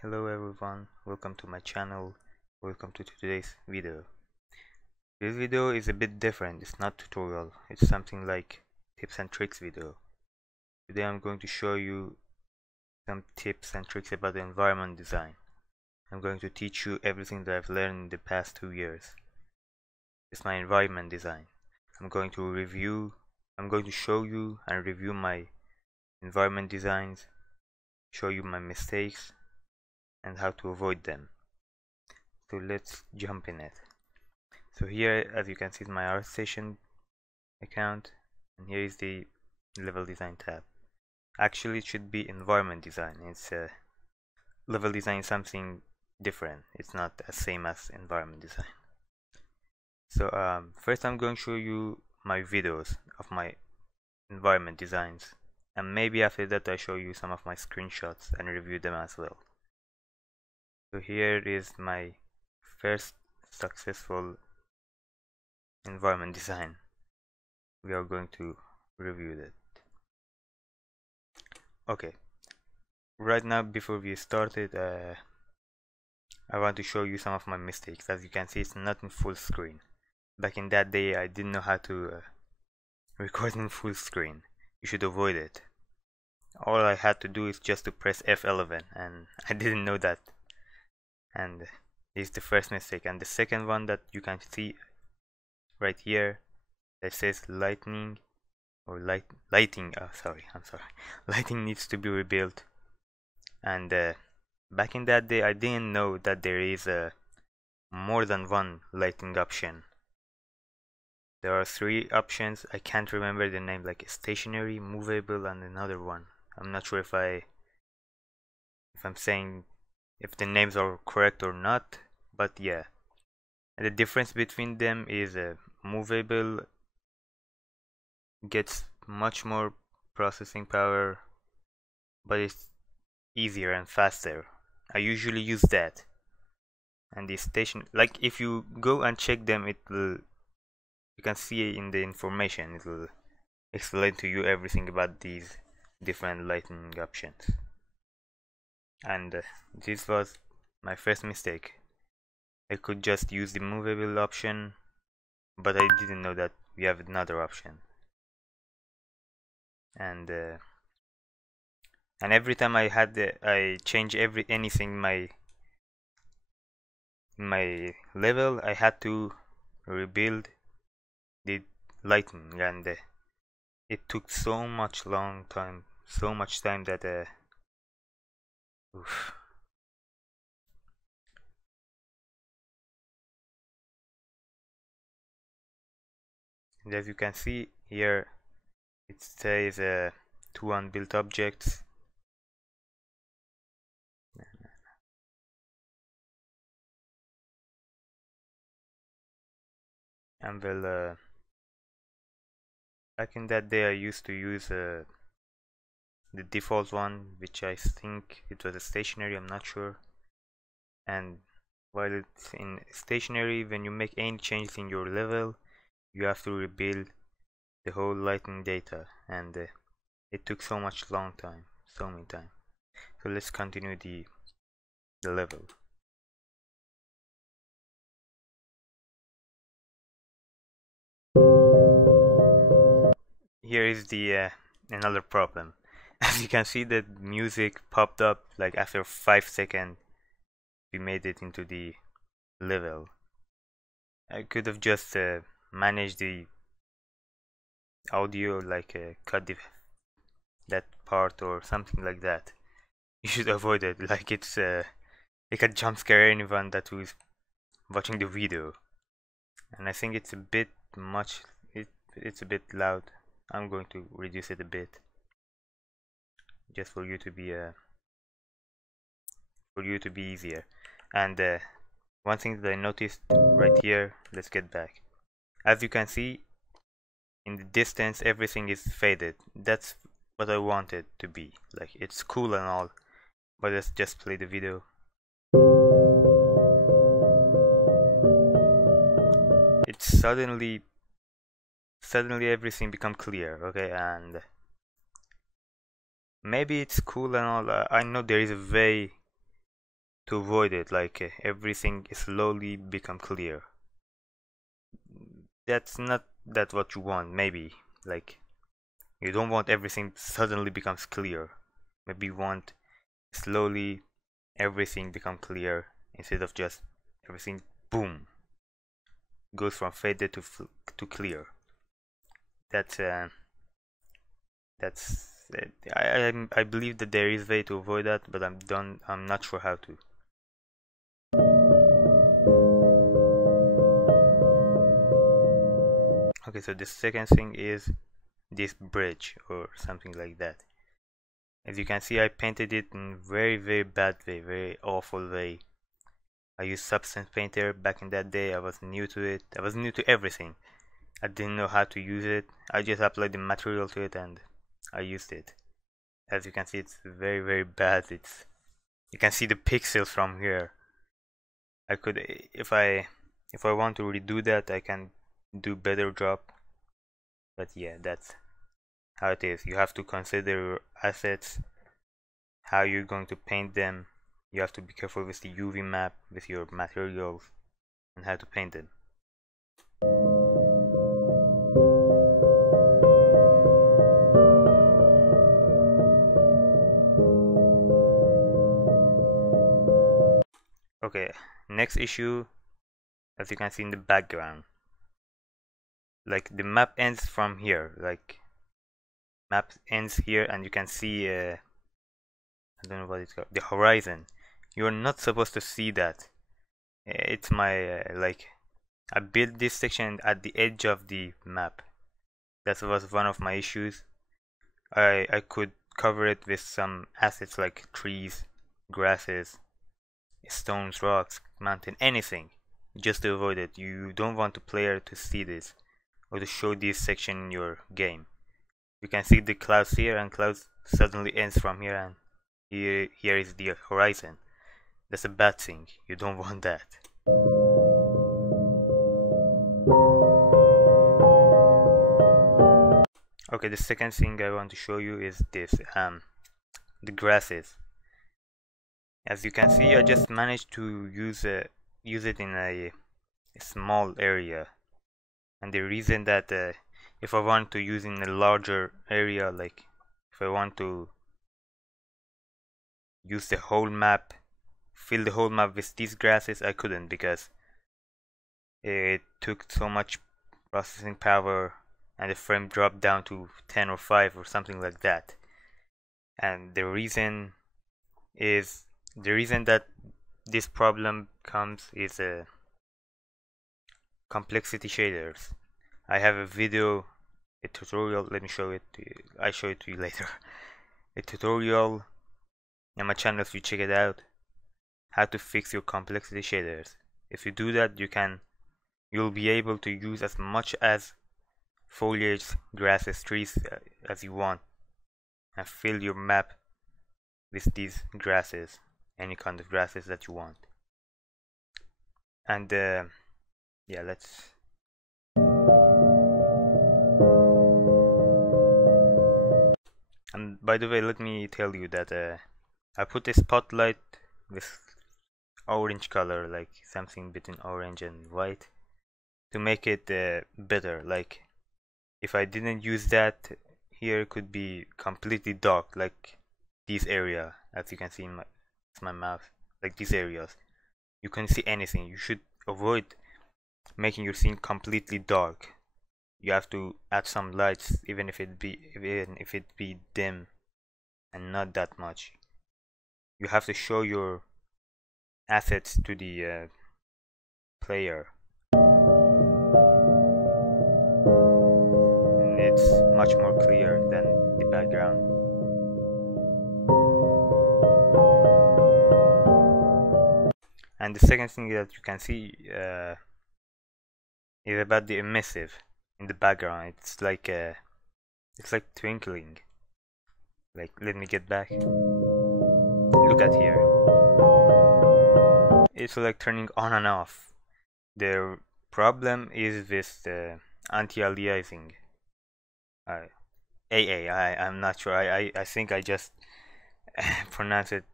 Hello everyone, welcome to my channel, welcome to today's video. This video is a bit different, it's not tutorial, it's something like tips and tricks video. Today I'm going to show you some tips and tricks about the environment design. I'm going to teach you everything that I've learned in the past 2 years. It's my environment design. I'm going to show you and review my environment designs, show you my mistakes and how to avoid them. So let's jump in it. So here, as you can see, is my artstaion account, and here is the level design tab. Actually, it should be environment design. It's level design is something different. It's not the same as environment design. So first I'm going to show you my videos of my environment designs, and maybe after that I show you some of my screenshots and review them as well. So here is my first successful environment design. We are going to review that. Okay, right now before we started, I want to show you some of my mistakes. As you can see, it's not in full screen. Back in that day, I didn't know how to record in full screen. You should avoid it. All I had to do is just to press F11, and I didn't know that. And this is the first mistake. And the second one that you can see right here, that says lighting or lighting. Oh, I'm sorry. Lighting needs to be rebuilt. And back in that day, I didn't know that there is more than one lighting option. There are 3 options. I can't remember the name, like stationary, movable, and another one. I'm not sure if I'm saying if the names are correct or not, but yeah. And the difference between them is movable gets much more processing power, but it's easier and faster. I usually use that. And the station, like if you go and check them, you can see in the information, it will explain to you everything about these different lighting options. And this was my first mistake. I could just use the movable option, but I didn't know that we have another option. And every time I change anything in my level, I had to rebuild the lighting, and it took so much time that oof. And as you can see here, it says 2 unbuilt objects. And well, back in that day I used to use the default one, which I think it was a stationary, I'm not sure. And while it's in stationary, when you make any changes in your level, you have to rebuild the whole lighting data, and it took so many time. So let's continue the level. Here is the another problem. As you can see, that music popped up like after 5 seconds we made it into the level. I could have just managed the audio, like cut that part or something like that. You should avoid it, like it can jump scare anyone that was watching the video. And I think it's a bit much, it's a bit loud. I'm going to reduce it a bit, just for you to be easier. And one thing that I noticed right here, let's get back. As you can see, in the distance everything is faded. That's what I wanted to be. Like, it's cool and all, but let's just play the video. It's suddenly everything become clear, okay? And maybe it's cool and all. I know there is a way to avoid it, like everything slowly become clear. That's not that what you want. Maybe like you don't want everything suddenly becomes clear. Maybe you want slowly everything become clear instead of just everything boom goes from faded to clear. That's I believe that there is a way to avoid that, but I'm not sure how to. Okay, so the second thing is this bridge or something like that. As you can see, I painted it in very bad way, very awful way. I used Substance Painter back in that day. I was new to it. I was new to everything. I didn't know how to use it. I just applied the material to it and I used it. As you can see, it's very bad. You can see the pixels from here. I could, if I want to redo that, I can do better job. But yeah, that's how it is. You have to consider your assets, how you're going to paint them. You have to be careful with the UV map, with your materials, and how to paint them. Okay, next issue, as you can see in the background, like the map ends from here, like map ends here, and you can see I don't know what it's called, the horizon. You're not supposed to see that. It's my like I built this section at the edge of the map. That was one of my issues. I could cover it with some assets like trees, grasses, stones, rocks, mountain, anything, just to avoid it. You don't want the player to see this or to show this section in your game. You can see the clouds here, and clouds suddenly ends from here, and here is the horizon. That's a bad thing. You don't want that. Okay, the second thing I want to show you is this, the grasses. As you can see, I just managed to use it in a small area, and the reason that if I want to use in a larger area, like if I want to use the whole map, fill the whole map with these grasses, I couldn't because it took so much processing power and the frame dropped down to 10 or 5 or something like that. And the reason that this problem comes is complexity shaders. I have a video, a tutorial. Let me show it to you. I show it to you later. A tutorial on my channel if you check it out. How to fix your complexity shaders. If you do that, you'll be able to use as much as foliage, grasses, trees as you want, and fill your map with these grasses, any kind of grasses that you want. And yeah, let's. And by the way, let me tell you that I put a spotlight with orange color, like something between orange and white, to make it better. Like if I didn't use that, here it could be completely dark, like this area, as you can see in my mouth, like these areas. You can't see anything. You should avoid making your scene completely dark. You have to add some lights, even if it be dim and not that much. You have to show your assets to the player. And it's much more clear than the background. And the second thing that you can see is about the emissive in the background. It's like twinkling. Like, let me get back. Look at here. It's like turning on and off. The problem is with the anti-aliasing. I'm not sure. I think I just pronounced it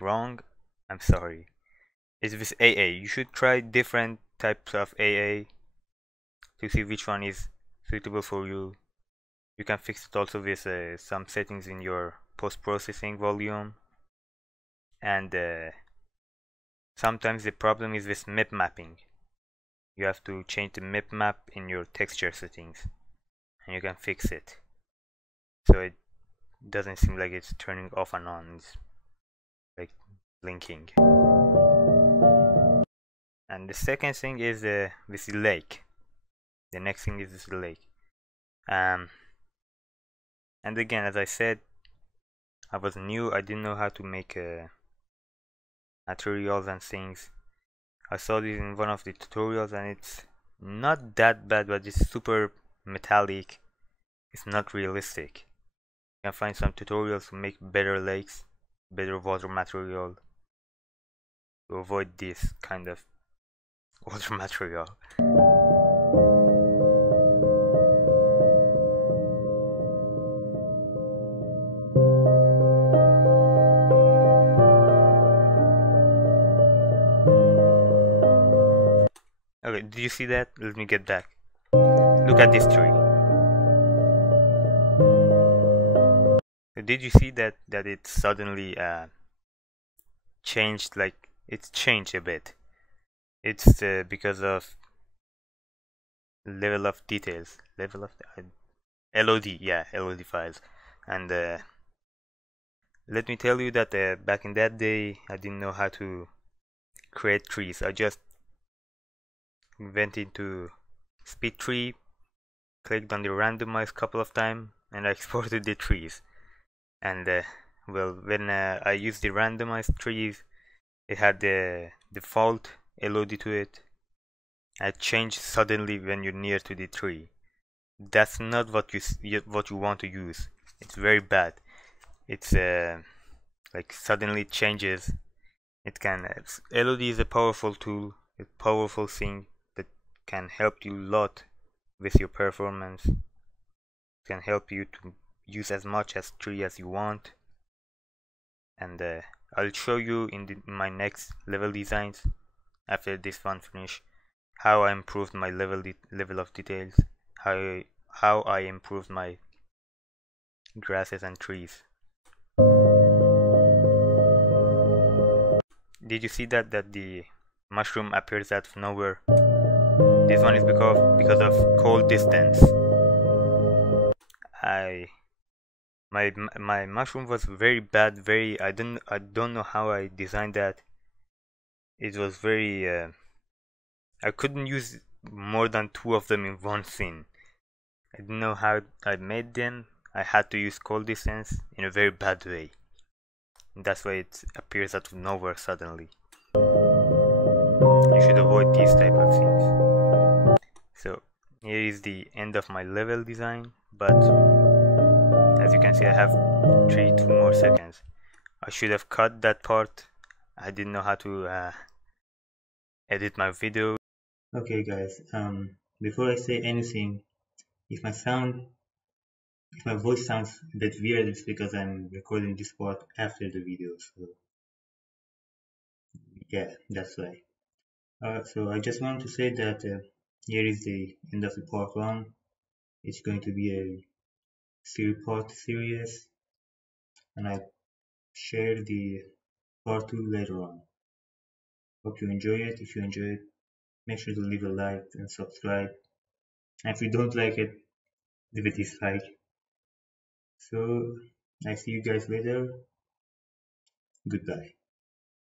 wrong. I'm sorry. is with AA. You should try different types of AA to see which one is suitable for you. You can fix it also with some settings in your post-processing volume, and sometimes the problem is with map mapping. You have to change the map map in your texture settings, and you can fix it so it doesn't seem like it's turning off and on. It's like blinking. And the second thing is this lake. The next thing is this lake. And again, as I said, I was new. I didn't know how to make materials and things. I saw this in one of the tutorials, and it's not that bad, but it's super metallic. It's not realistic. You can find some tutorials to make better lakes, better water material, to avoid this kind of water material. Okay, did you see that? Let me get back. Look at this tree. Did you see that it suddenly changed? Like, it's changed a bit. It's because of level of details, level of LOD, yeah, LOD files. And let me tell you that back in that day, I didn't know how to create trees. I just went into speed tree, clicked on the randomize couple of times, and I exported the trees. And well, when I used the randomized trees, it had the default LOD to it. It changed suddenly when you're near to the tree. That's not what you want to use. It's very bad. It's like suddenly changes. It can LOD is a powerful tool, a powerful thing that can help you a lot with your performance. It can help you to use as much as tree as you want. And I'll show you in my next level designs after this one finish how I improved my level of details, how I improved my grasses and trees. Did you see that the mushroom appears out of nowhere? This one is because of cold distance. My mushroom was very bad. I don't know how I designed that. It was very I couldn't use more than 2 of them in one scene. I didn't know how I made them. I had to use cold distance in a very bad way. And that's why it appears out of nowhere suddenly. You should avoid these type of things. So here is the end of my level design, but as you can see I have 2 more seconds. I should have cut that part. I didn't know how to edit my video. Okay guys, before I say anything, if my voice sounds a bit weird, it's because I'm recording this part after the video, so yeah, that's why. So I just want to say that here is the end of the part 1. It's going to be a 3-part series, and I'll share the part 2 later on. Hope you enjoy it. If you enjoy it, make sure to leave a like and subscribe. And if you don't like it, leave a dislike. So I see you guys later. Goodbye.